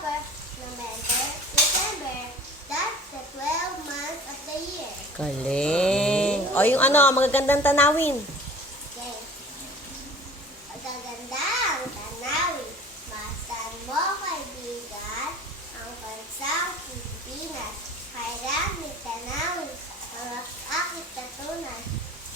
October, November, December. That's the 12 months of the year. Galing. O yung magagandang tanawin. Okay. Magagandang tanawin. Masdan mo, kaibigan, ang bansang Pilipinas. Kailan may tanawin, ang akit na tunay.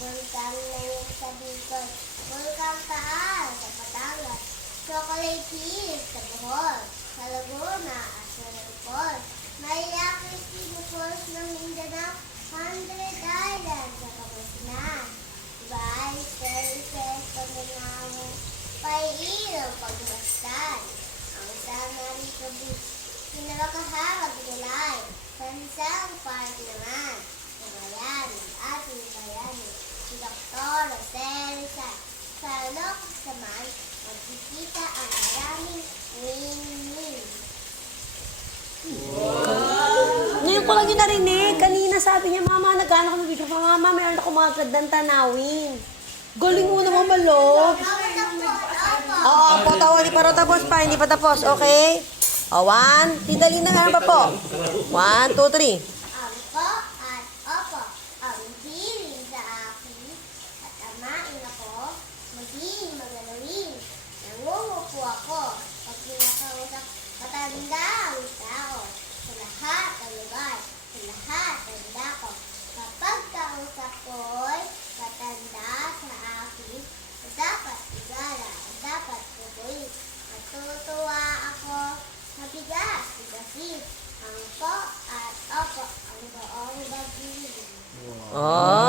Bulkang Nayin sa Bicol, Bulkang Taal sa Batangas, Chocolate Hills sa Bohol, sa Laguna at sa Lagpol, Maria Cristina Falls ng Mindanao, 100 Islands sa Pangasinan, Vice Terraces, Paminamo, Paiilaw, Pagmasdan, ang Santa Rita Beach, Pinakahawag Nilay, Sansang Park naman, Kamayan, ang ating bayani, si Dr. Roselsa, sa Ilocos naman, magkikita ang maraming win-win. Ngayon ko lang yun narinig. Kanina sabi niya, Mama, nag-ano ko ng video pa, Mama, meron ako mga gandang tanawin. Galing mo naman, Malok. Oo, po, tawa, hindi pa tapos, okay? O, 1, Tita Lina, meron pa po. 1, 2, 3. Angko at opo, ang hiling sa akin, at amain ako, maging magalawin. Nangungupo ako, pag pinakausap matanda ang tao, sa lahat ng lugar, sa lahat ng dako. Kapag kausap ko'y matanda sa akin, dapat igala, dapat tutuloy. Natutuwa ako, mabigas, igasin, ang po at opo, ang buong bagay. Oh,